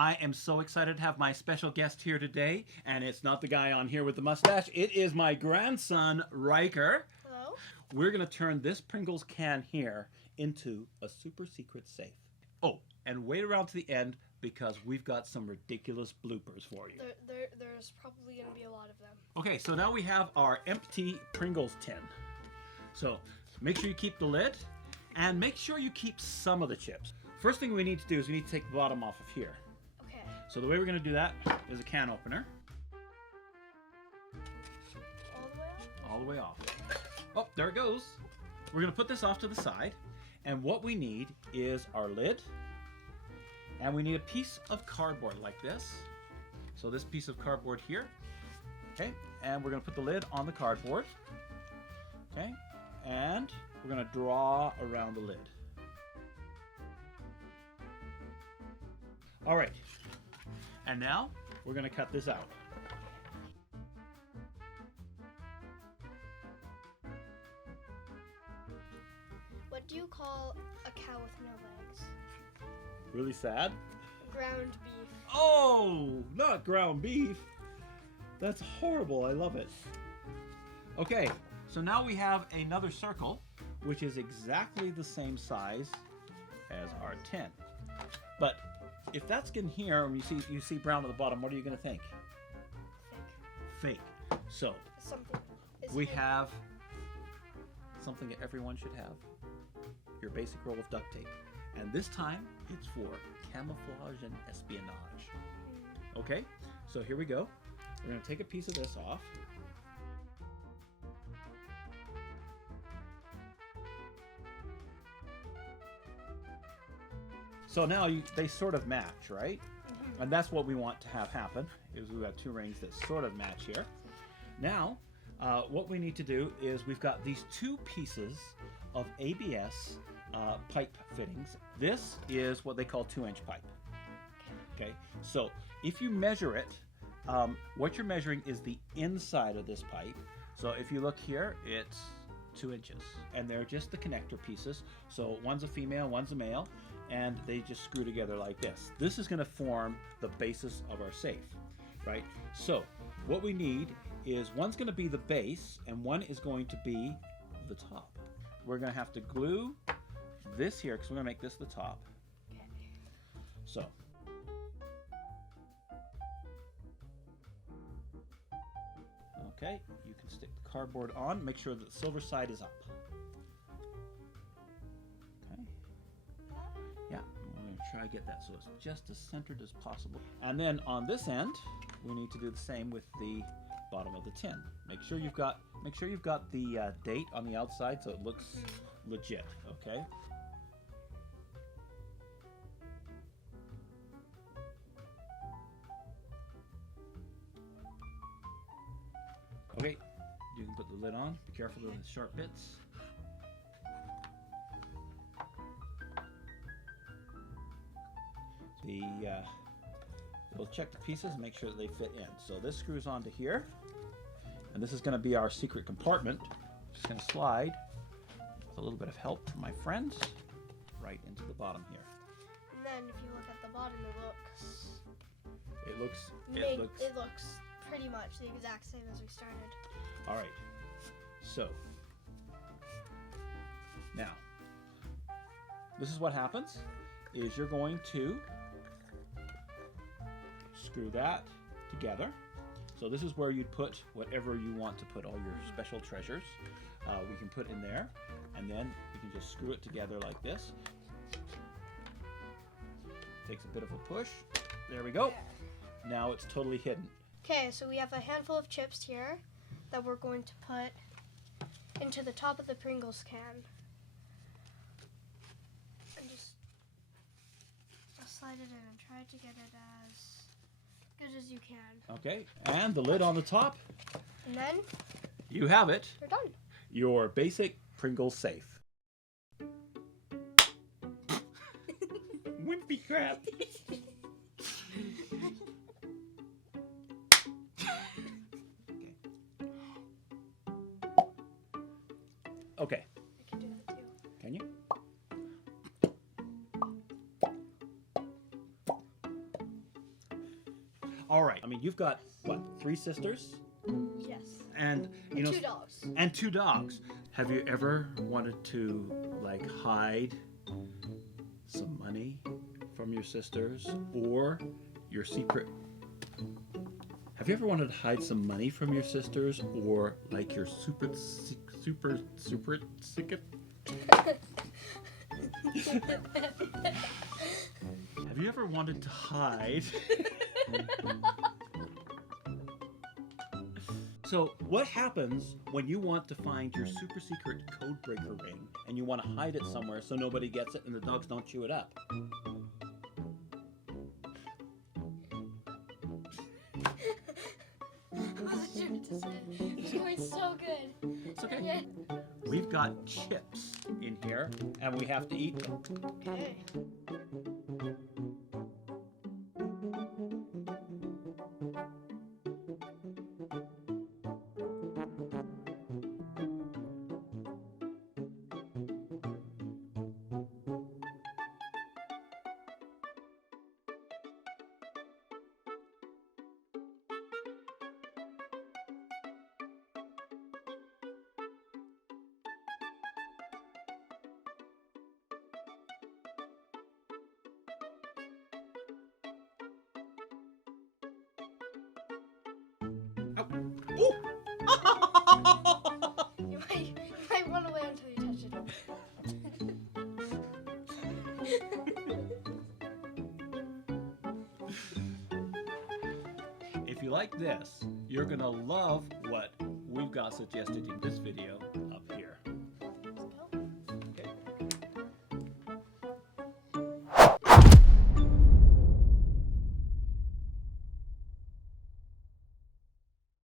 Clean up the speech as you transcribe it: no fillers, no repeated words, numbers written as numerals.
I am so excited to have my special guest here today, and it's not the guy on here with the mustache. It is my grandson, Riker. Hello. We're going to turn this Pringles can here into a super secret safe. Oh, and wait around to the end because we've got some ridiculous bloopers for you. There's probably going to be a lot of them. Okay, so now we have our empty Pringles tin. So make sure you keep the lid, and make sure you keep some of the chips. First thing we need to do is we need to take the bottom off of here. Okay. So the way we're going to do that is a can opener. All the way off? All the way off. Oh, there it goes. We're going to put this off to the side. And what we need is our lid. And we need a piece of cardboard like this. So this piece of cardboard here. Okay. And we're going to put the lid on the cardboard. Okay. And we're going to draw around the lid. All right. And now we're going to cut this out. What do you call a cow with no legs? Really sad? Ground beef. Oh, not ground beef. That's horrible. I love it. Okay, so now we have another circle, which is exactly the same size as our tin. But if that's in here, and you see brown at the bottom, what are you going to think? Fake. Fake. So Something. we have something that everyone should have. Your basic roll of duct tape. And this time, it's for camouflage and espionage. Okay, so here we go. We're going to take a piece of this off. So now they sort of match, right? Mm-hmm. And that's what we want to have happen, is we've got two rings that sort of match here. Now, what we need to do is we've got these two pieces of ABS pipe fittings. This is what they call 2-inch pipe. Okay, so if you measure it, what you're measuring is the inside of this pipe. So if you look here, it's 2 inches, and they're just the connector pieces. So one's a female, one's a male, and they just screw together like this. This is going to form the basis of our safe, right? So what we need is one's going to be the base, and one is going to be the top. We're going to have to glue this here because we're going to make this the top. So okay, you can stick the cardboard on. Make sure that the silver side is up. Okay. Yeah, we're going to try to get that so it's just as centered as possible. And then on this end, we need to do the same with the bottom of the tin. Make sure you've got the date on the outside so it looks legit. Okay. Okay, you can put the lid on. Be careful of the sharp bits. We'll check the pieces and make sure that they fit in. So this screws onto here, and this is going to be our secret compartment. Just going to slide with a little bit of help from my friends right into the bottom here. And then if you look at the bottom, It looks pretty much the exact same as we started. all right. So now this is what happens is you're going to screw that together. So this is where you'd put whatever you want to put, all your special treasures. We can put in there, and then you can just screw it together like this. Takes a bit of a push. There we go. Now it's totally hidden. Okay, so we have a handful of chips here that we're going to put into the top of the Pringles can. And just slide it in and try to get it as good as you can. Okay, and the lid on the top. And then You have it. we're done. Your basic Pringles safe. Wimpy crap. Okay. I can do that too. Can you? All right. I mean, you've got what, 3 sisters? Yes. And you And know, 2 dogs. and 2 dogs. Have you ever wanted to like hide some money from your sisters or your secret? Have you ever wanted to hide some money from your sisters or like your super secret? Have you ever wanted to hide? So what happens when you want to find your super secret code breaker ring and you want to hide it somewhere so nobody gets it and the dogs don't chew it up? It's going so good. It's okay. We've got chips in here and we have to eat them. Okay. Ooh. You might run away until you touch it. If you like this, you're gonna love what we've got suggested in this video.